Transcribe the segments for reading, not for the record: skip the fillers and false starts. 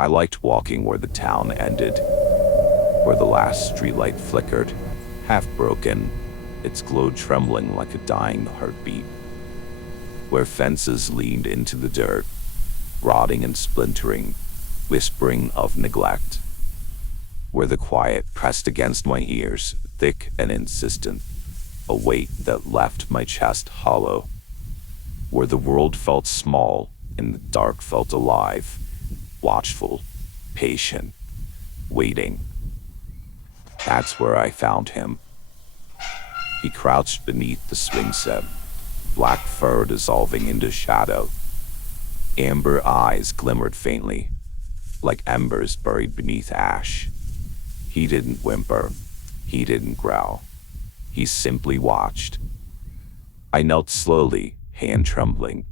I liked walking where the town ended, where the last streetlight flickered, half broken, its glow trembling like a dying heartbeat, where fences leaned into the dirt, rotting and splintering, whispering of neglect, where the quiet pressed against my ears, thick and insistent, a weight that left my chest hollow, where the world felt small and the dark felt alive, watchful, patient, waiting. That's where I found him. He crouched beneath the swing set, black fur dissolving into shadow. Amber eyes glimmered faintly, like embers buried beneath ash. He didn't whimper. He didn't growl. He simply watched. I knelt slowly, hand trembling.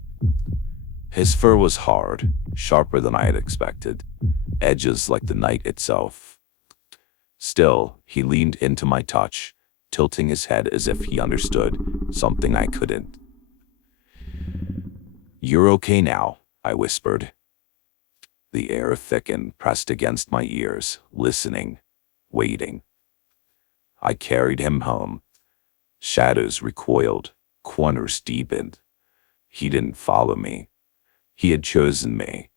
His fur was hard, sharper than I had expected, edges like the night itself. Still, he leaned into my touch, tilting his head as if he understood something I couldn't. "You're okay now," I whispered. The air thickened, pressed against my ears, listening, waiting. I carried him home. Shadows recoiled, corners deepened. He didn't follow me. He had chosen me.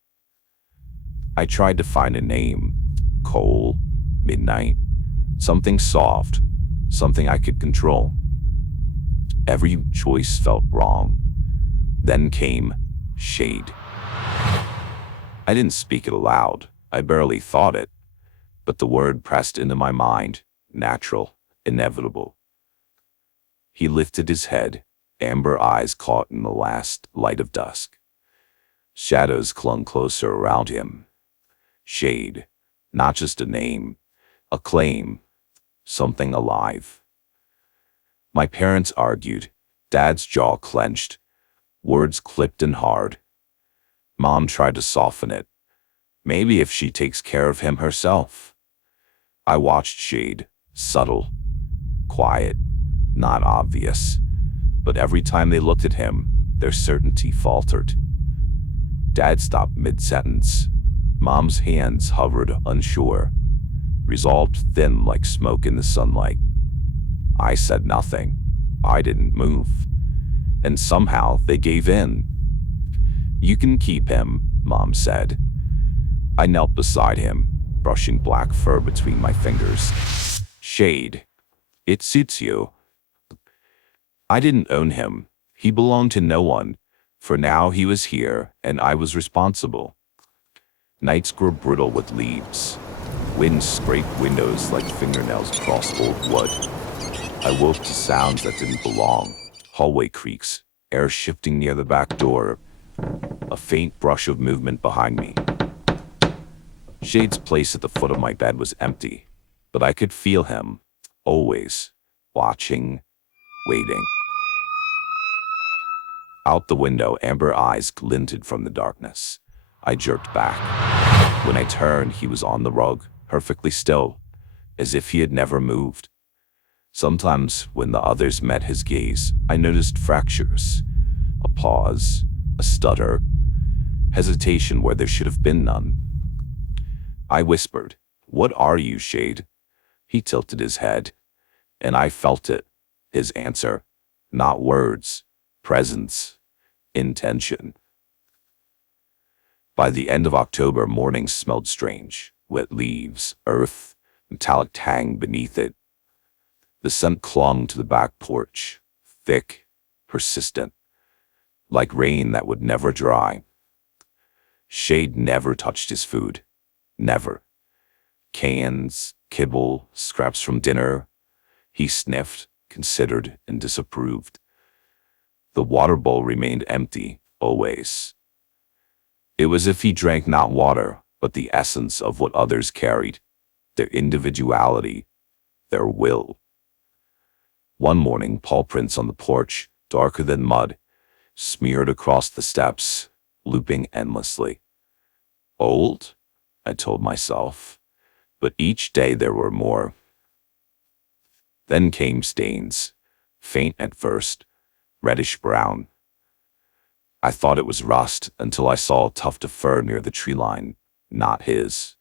I tried to find a name. Cole, Midnight, something soft, something I could control. Every choice felt wrong. Then came Shade. I didn't speak it aloud. I barely thought it. But the word pressed into my mind, natural, inevitable. He lifted his head, amber eyes caught in the last light of dusk. Shadows clung closer around him. Shade, not just a name, a claim, something alive. My parents argued, Dad's jaw clenched, words clipped and hard. Mom tried to soften it. Maybe if she takes care of him herself. I watched Shade, subtle, quiet, not obvious. But every time they looked at him, their certainty faltered. Dad stopped mid-sentence. Mom's hands hovered unsure, resolved thin like smoke in the sunlight. I said nothing. I didn't move. And somehow they gave in. "You can keep him," Mom said. I knelt beside him, brushing black fur between my fingers. "Shade, it suits you." I didn't own him. He belonged to no one. For now he was here, and I was responsible. Nights grew brittle with leaves. Wind scraped windows like fingernails across old wood. I woke to sounds that didn't belong. Hallway creaks, air shifting near the back door, a faint brush of movement behind me. Shade's place at the foot of my bed was empty, but I could feel him, always, watching, waiting. Out the window, amber eyes glinted from the darkness. I jerked back. When I turned, he was on the rug, perfectly still, as if he had never moved. Sometimes, when the others met his gaze, I noticed fractures, a pause, a stutter, hesitation where there should have been none. I whispered, "What are you, Shade?" He tilted his head, and I felt it, his answer, not words, presence, intention. By the end of October, mornings smelled strange, wet leaves, earth, metallic tang beneath it. The scent clung to the back porch, thick, persistent, like rain that would never dry. Shade never touched his food. Never. Cans, kibble, scraps from dinner. He sniffed, considered, and disapproved. The water bowl remained empty, always. It was as if he drank not water, but the essence of what others carried, their individuality, their will. One morning, paw prints on the porch, darker than mud, smeared across the steps, looping endlessly. Old? I told myself, but each day there were more. Then came stains, faint at first, reddish-brown. I thought it was rust until I saw a tuft of fur near the tree line, not his.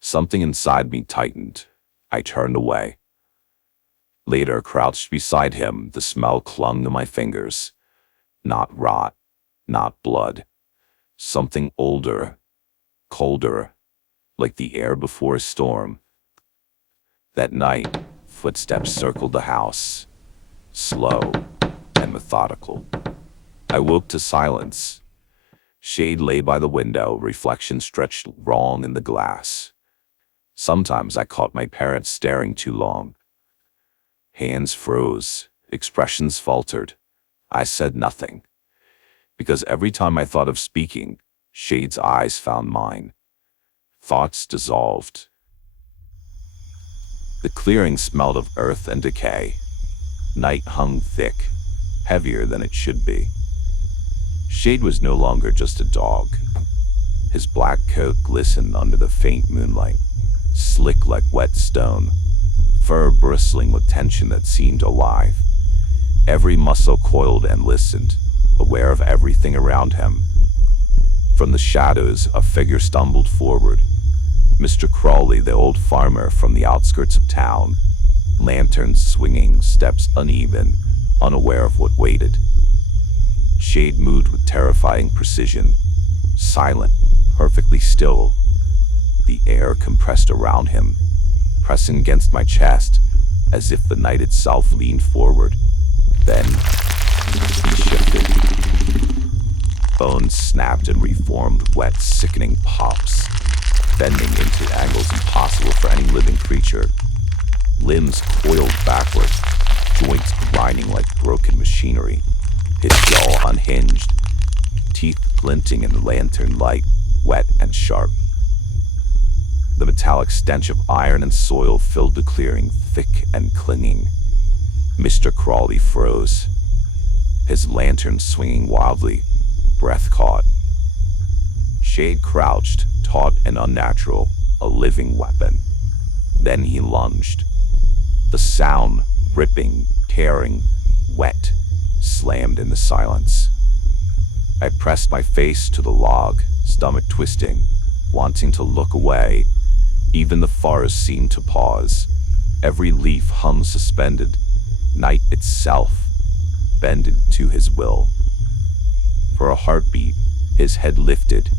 Something inside me tightened. I turned away. Later, crouched beside him, the smell clung to my fingers. Not rot, not blood. Something older, colder, like the air before a storm. That night, footsteps circled the house, slow and methodical. I woke to silence. Shade lay by the window, reflection stretched wrong in the glass. Sometimes I caught my parents staring too long. Hands froze, expressions faltered. I said nothing, because every time I thought of speaking, Shade's eyes found mine. Thoughts dissolved. The clearing smelled of earth and decay. Night hung thick, heavier than it should be. Shade was no longer just a dog. His black coat glistened under the faint moonlight, slick like wet stone, fur bristling with tension that seemed alive. Every muscle coiled and listened, aware of everything around him. From the shadows, a figure stumbled forward. Mr. Crawley, the old farmer from the outskirts of town, lanterns swinging, steps uneven, unaware of what waited. Shade moved with terrifying precision, silent, perfectly still. The air compressed around him, pressing against my chest, as if the night itself leaned forward. Then, he shifted. Bones snapped and reformed, wet, sickening pops, bending into angles impossible for any living creature. Limbs coiled backward, joints grinding like broken machinery, his jaw unhinged, teeth glinting in the lantern light, wet and sharp. The metallic stench of iron and soil filled the clearing, thick and clinging. Mr. Crawley froze, his lantern swinging wildly, breath caught. Shade crouched, taut and unnatural, a living weapon. Then he lunged. The sound, ripping, tearing, wet, slammed in the silence. I pressed my face to the log, stomach twisting, wanting to look away. Even the forest seemed to pause. Every leaf hung suspended, night itself, bended to his will. For a heartbeat, his head lifted,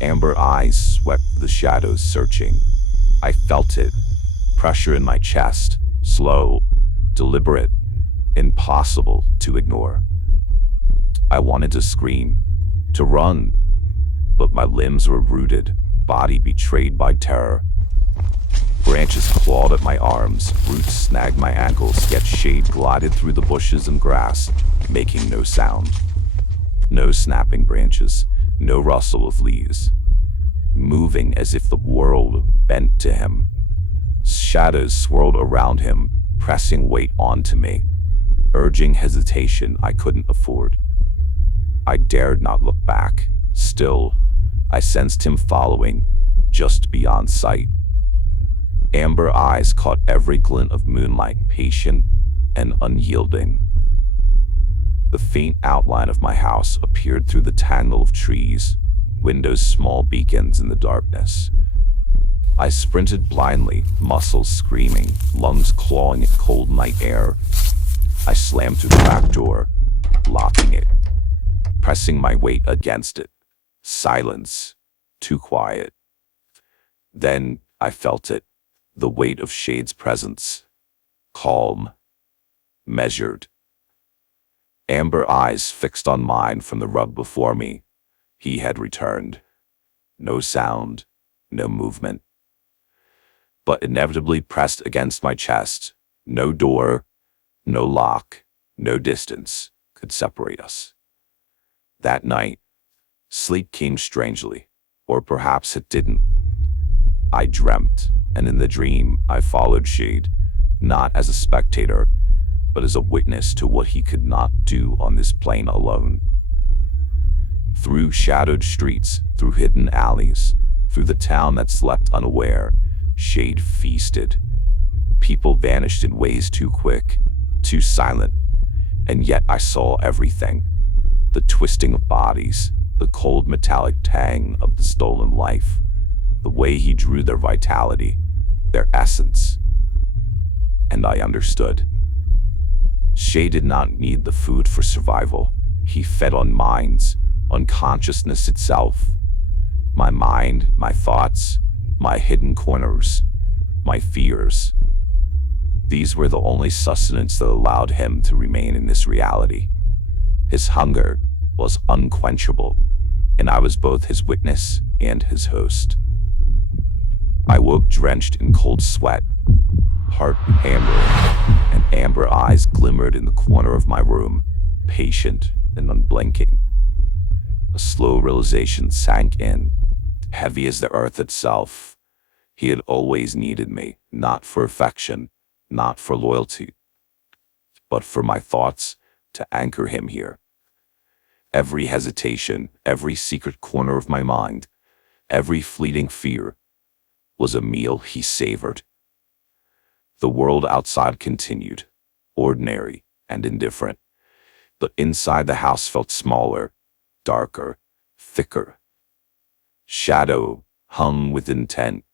amber eyes swept the shadows searching. I felt it, pressure in my chest, slow, deliberate, impossible to ignore. I wanted to scream, to run, but my limbs were rooted, body betrayed by terror. Branches clawed at my arms, roots snagged my ankles, yet Shade glided through the bushes and grass, making no sound. No snapping branches, no rustle of leaves. Moving as if the world bent to him. Shadows swirled around him, pressing weight onto me, urging hesitation I couldn't afford. I dared not look back. Still, I sensed him following, just beyond sight. Amber eyes caught every glint of moonlight, patient and unyielding. The faint outline of my house appeared through the tangle of trees, windows small beacons in the darkness. I sprinted blindly, muscles screaming, lungs clawing at cold night air. I slammed through the back door, locking it, pressing my weight against it. Silence, too quiet. Then I felt it, the weight of Shade's presence. Calm, measured. Amber eyes fixed on mine from the rug before me. He had returned. No sound, no movement. But inevitably pressed against my chest. No door, no lock, no distance could separate us. That night, sleep came strangely, or perhaps it didn't. I dreamt, and in the dream I followed Shade, not as a spectator, but as a witness to what he could not do on this plane alone. Through shadowed streets, through hidden alleys, through the town that slept unaware, Shade feasted. People vanished in ways too quick, too silent, and yet I saw everything. The twisting of bodies, the cold metallic tang of the stolen life, the way he drew their vitality, their essence. And I understood. Shay did not need the food for survival. He fed on minds, on consciousness itself. My mind, my thoughts, my hidden corners, my fears. These were the only sustenance that allowed him to remain in this reality. His hunger was unquenchable, and I was both his witness and his host. I woke drenched in cold sweat, heart hammering, and amber eyes glimmered in the corner of my room, patient and unblinking. A slow realization sank in, heavy as the earth itself. He had always needed me, not for affection, not for loyalty, but for my thoughts to anchor him here. Every hesitation, every secret corner of my mind, every fleeting fear was a meal he savored. The world outside continued, ordinary and indifferent, but inside the house felt smaller, darker, thicker. Shadow hung with intent.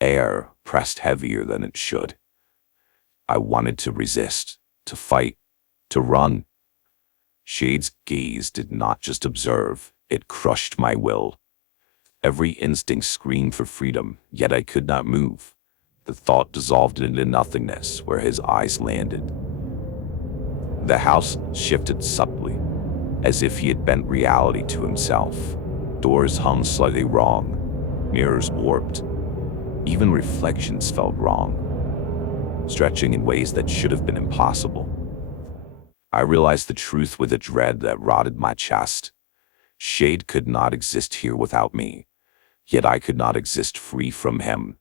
Air pressed heavier than it should. I wanted to resist, to fight, to run. Shade's gaze did not just observe, it crushed my will. Every instinct screamed for freedom, yet I could not move. The thought dissolved into nothingness where his eyes landed. The house shifted subtly, as if he had bent reality to himself. Doors hung slightly wrong, mirrors warped. Even reflections felt wrong, stretching in ways that should have been impossible. I realized the truth with a dread that rotted my chest. Shade could not exist here without me, yet I could not exist free from him.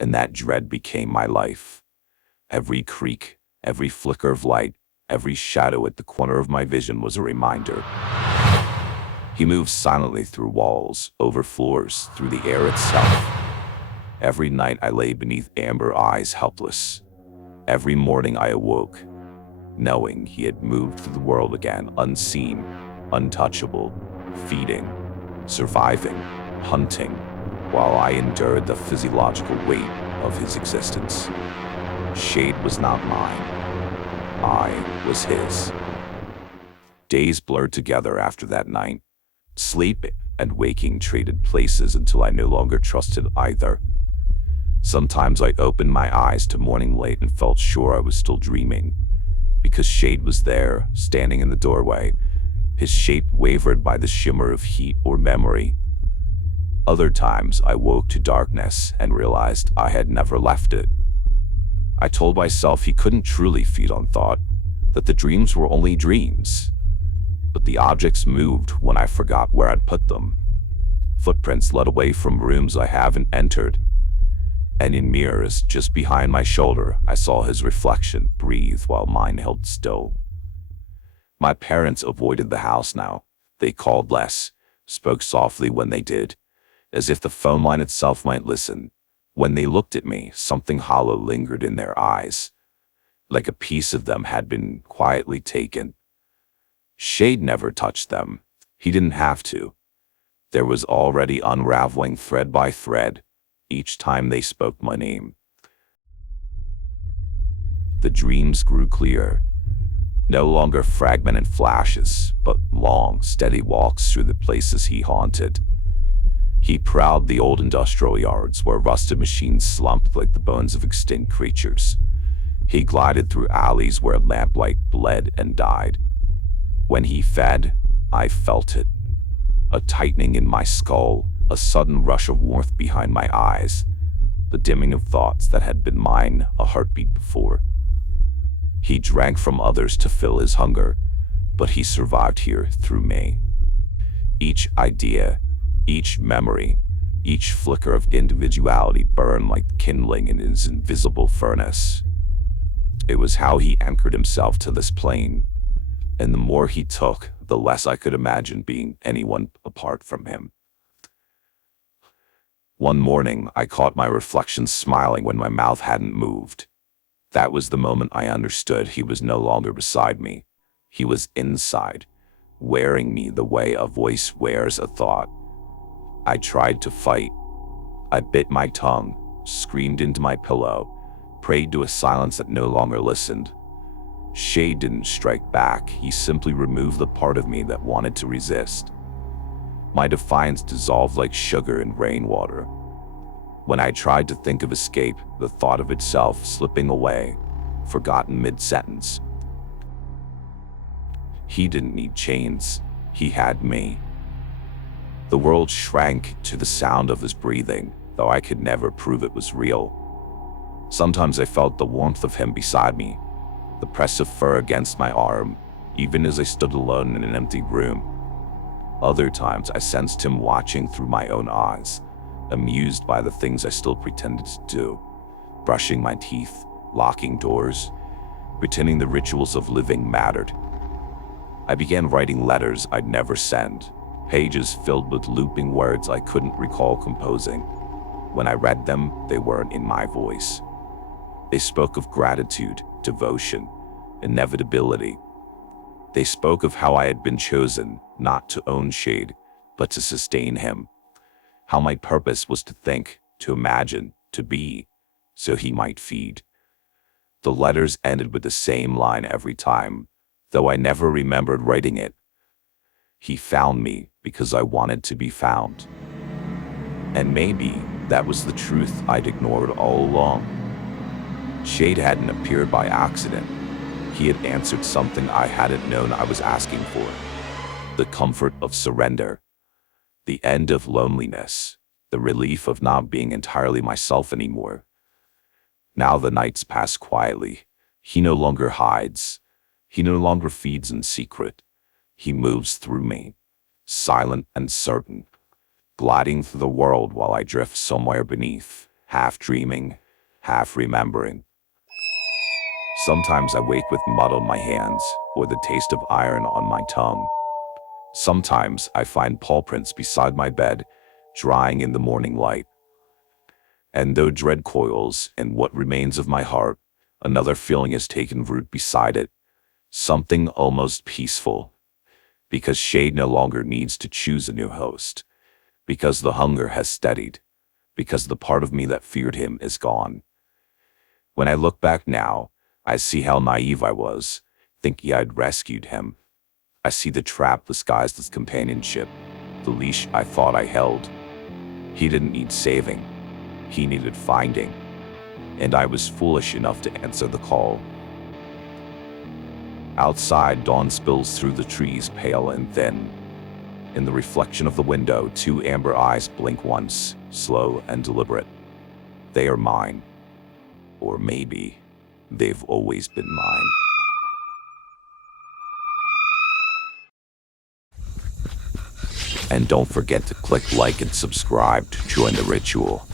And that dread became my life. Every creak, every flicker of light, every shadow at the corner of my vision was a reminder. He moved silently through walls, over floors, through the air itself. Every night I lay beneath amber eyes helpless. Every morning I awoke, knowing he had moved through the world again, unseen, untouchable, feeding, surviving, hunting, while I endured the physiological weight of his existence. Shade was not mine. I was his. Days blurred together after that night. Sleep and waking traded places until I no longer trusted either. Sometimes I opened my eyes to morning light and felt sure I was still dreaming, because Shade was there, standing in the doorway, his shape wavered by the shimmer of heat or memory. Other times I woke to darkness and realized I had never left it. I told myself he couldn't truly feed on thought, that the dreams were only dreams. But the objects moved when I forgot where I'd put them. Footprints led away from rooms I haven't entered. And in mirrors just behind my shoulder, I saw his reflection breathe while mine held still. My parents avoided the house now. They called less, spoke softly when they did, as if the phone line itself might listen. When they looked at me, something hollow lingered in their eyes, like a piece of them had been quietly taken. Shade never touched them. He didn't have to. There was already unraveling thread by thread, each time they spoke my name. The dreams grew clear. No longer fragmented flashes, but long, steady walks through the places he haunted. He prowled the old industrial yards where rusted machines slumped like the bones of extinct creatures. He glided through alleys where lamplight bled and died. When he fed, I felt it. A tightening in my skull, a sudden rush of warmth behind my eyes, the dimming of thoughts that had been mine a heartbeat before. He drank from others to fill his hunger, but he survived here through me. Each idea, each memory, each flicker of individuality burned like kindling in his invisible furnace. It was how he anchored himself to this plane, and the more he took, the less I could imagine being anyone apart from him. One morning, I caught my reflection smiling when my mouth hadn't moved. That was the moment I understood he was no longer beside me. He was inside, wearing me the way a voice wears a thought. I tried to fight. I bit my tongue, screamed into my pillow, prayed to a silence that no longer listened. Shade didn't strike back, he simply removed the part of me that wanted to resist. My defiance dissolved like sugar in rainwater. When I tried to think of escape, the thought of itself slipping away, forgotten mid-sentence. He didn't need chains, he had me. The world shrank to the sound of his breathing, though I could never prove it was real. Sometimes I felt the warmth of him beside me, the press of fur against my arm, even as I stood alone in an empty room. Other times I sensed him watching through my own eyes, amused by the things I still pretended to do, brushing my teeth, locking doors, pretending the rituals of living mattered. I began writing letters I'd never send, pages filled with looping words I couldn't recall composing. When I read them, they weren't in my voice. They spoke of gratitude, devotion, inevitability. They spoke of how I had been chosen, not to own Shade, but to sustain him. How my purpose was to think, to imagine, to be, so he might feed. The letters ended with the same line every time, though I never remembered writing it. He found me because I wanted to be found. And maybe that was the truth I'd ignored all along. Shade hadn't appeared by accident. He had answered something I hadn't known I was asking for. The comfort of surrender. The end of loneliness. The relief of not being entirely myself anymore. Now the nights pass quietly. He no longer hides. He no longer feeds in secret. He moves through me, silent and certain, gliding through the world while I drift somewhere beneath, half dreaming, half remembering. Sometimes I wake with mud on my hands, or the taste of iron on my tongue. Sometimes I find paw prints beside my bed, drying in the morning light. And though dread coils in what remains of my heart, another feeling has taken root beside it, something almost peaceful. Because Shade no longer needs to choose a new host. Because the hunger has steadied. Because the part of me that feared him is gone. When I look back now, I see how naive I was, thinking I'd rescued him. I see the trap disguised as companionship, the leash I thought I held. He didn't need saving. He needed finding. And I was foolish enough to answer the call. Outside, dawn spills through the trees, pale and thin. In the reflection of the window, two amber eyes blink once, slow and deliberate. They are mine. Or maybe they've always been mine. And don't forget to click like and subscribe to join the ritual,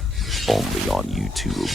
only on YouTube.